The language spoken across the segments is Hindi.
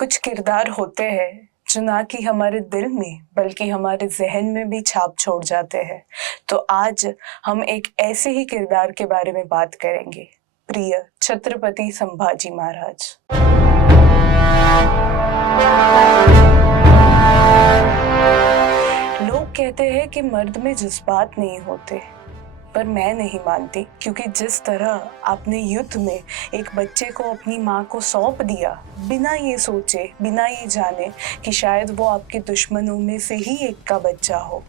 कुछ किरदार होते हैं जो ना कि हमारे दिल में बल्कि हमारे जहन में भी छाप छोड़ जाते हैं। तो आज हम एक ऐसे ही किरदार के बारे में बात करेंगे, प्रिय छत्रपति संभाजी महाराज। लोग कहते हैं कि मर्द में जज्बात नहीं होते, पर मैं नहीं मानती, क्योंकि जिस तरह आपने युद्ध में एक बच्चे को अपनी माँ को सौंप दिया, बिना ये सोचे, बिना ये जाने कि शायद वो आपके दुश्मनों में से ही एक का बच्चा हो,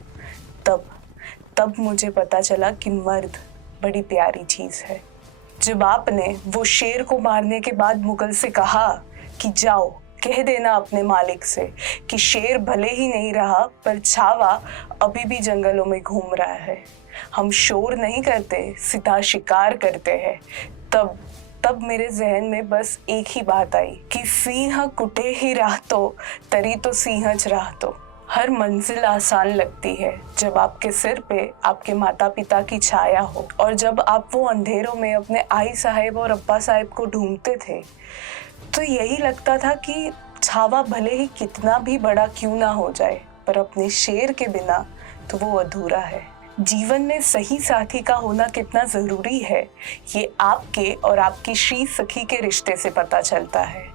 तब मुझे पता चला कि मर्द बड़ी प्यारी चीज़ है। जब आपने वो शेर को मारने के बाद मुगल से कहा कि जाओ कह देना अपने मालिक से कि शेर भले ही नहीं रहा पर छावा अभी भी जंगलों में घूम रहा है। हम शोर नहीं करते, सीधा शिकार करते हैं। तब मेरे जहन में बस एक ही बात आई कि सिंह कुटे ही राह तो तरी तो सिंहच राह तो। हर मंजिल आसान लगती है जब आपके सिर पे आपके माता पिता की छाया हो, और जब आप वो अंधेरों में अपने आई साहेब और अब्बा साहेब को ढूंढते थे तो यही लगता था कि छावा भले ही कितना भी बड़ा क्यों ना हो जाए, पर अपने शेर के बिना तो वो अधूरा है। जीवन में सही साथी का होना कितना जरूरी है, ये आपके और आपकी श्री सखी के रिश्ते से पता चलता है।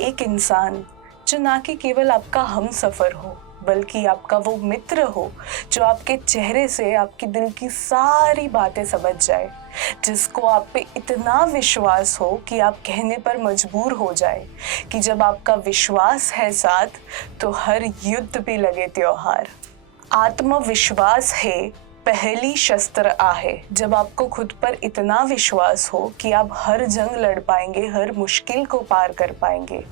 एक इंसान जो ना कि केवल आपका हम सफर हो, बल्कि आपका वो मित्र हो जो आपके चेहरे से आपकी दिल की सारी बातें समझ जाए, जिसको आप पे इतना विश्वास हो कि आप कहने पर मजबूर हो जाए कि जब आपका विश्वास है साथ तो हर युद्ध भी लगे त्योहार। आत्मविश्वास है पहली शस्त्र आहे। जब आपको खुद पर इतना विश्वास हो कि आप हर जंग लड़ पाएंगे, हर मुश्किल को पार कर पाएंगे,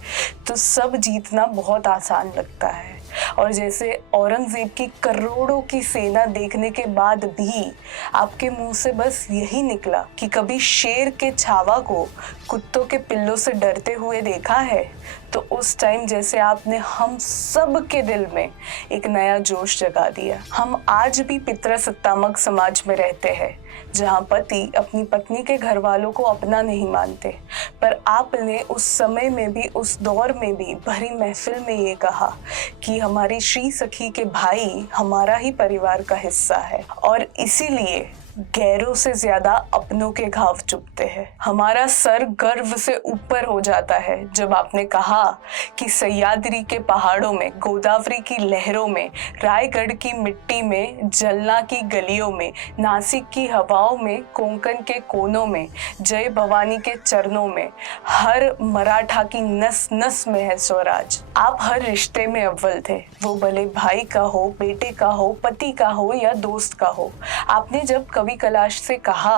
तो सब जीतना बहुत आसान लगता है। और जैसे औरंगजेब की करोड़ों की सेना देखने के बाद भी आपके मुंह से बस यही निकला कि कभी शेर के छावा को कुत्तों के पिल्लों से डरते हुए देखा है, तो उस टाइम जैसे आपने हम सब के दिल में एक नया जोश जगा दिया। हम आज भी पितृसत्तात्मक समाज में रहते हैं जहाँ पति अपनी पत्नी के घर वालों को अपना नहीं मानते, पर आपने उस समय में भी, उस दौर में भी भरी महफिल में ये कहा कि हमारी श्री सखी के भाई हमारा ही परिवार का हिस्सा है, और इसीलिए गैरों से ज्यादा अपनों के घाव चुभते हैं। हमारा सर गर्व से ऊपर हो जाता है जब आपने कहा कि सह्याद्री के पहाड़ों में, गोदावरी की लहरों में, रायगढ़ की मिट्टी में, जलना की गलियों में, नासिक की हवाओं में, कोंकण के कोनों में, जय भवानी के चरणों में, हर मराठा की नस नस में है स्वराज। आप हर रिश्ते में अव्वल थे, वो भले भाई का हो, बेटे का हो, पति का हो या दोस्त का हो। आपने जब कवि कैलाश से कहा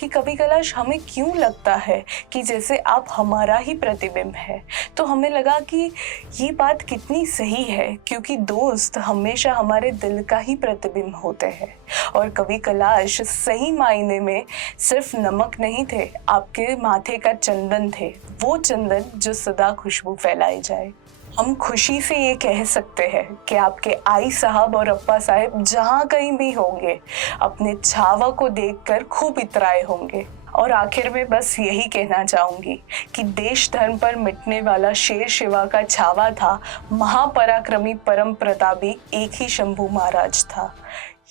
कि कवि कैलाश हमें क्यों लगता है कि जैसे आप हमारा ही प्रतिबिंब है, तो हमें लगा कि ये बात कितनी सही है, क्योंकि दोस्त हमेशा हमारे दिल का ही प्रतिबिंब होते हैं। और कवि कैलाश सही मायने में सिर्फ नमक नहीं थे, आपके माथे का चंदन थे, वो चंदन जो सदा खुशबू फैलाई जाए। हम खुशी से ये कह सकते हैं कि आपके आई साहब और अप्पा साहब जहाँ कहीं भी होंगे, अपने छावा को देखकर खूब इतराए होंगे। और आखिर में बस यही कहना चाहूंगी कि देश धर्म पर मिटने वाला शेर शिवा का छावा था, महापराक्रमी परम प्रतापी एक ही शंभू महाराज था।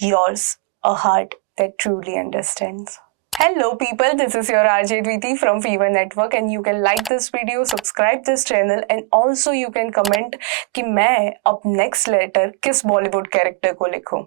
Yours, a heart that truly understands. Hello people, this is your RJ Dviti from Fever Network and you can like this video, subscribe this channel and also you can comment कि मैं अब next letter किस बॉलीवुड कैरेक्टर को लिखूं।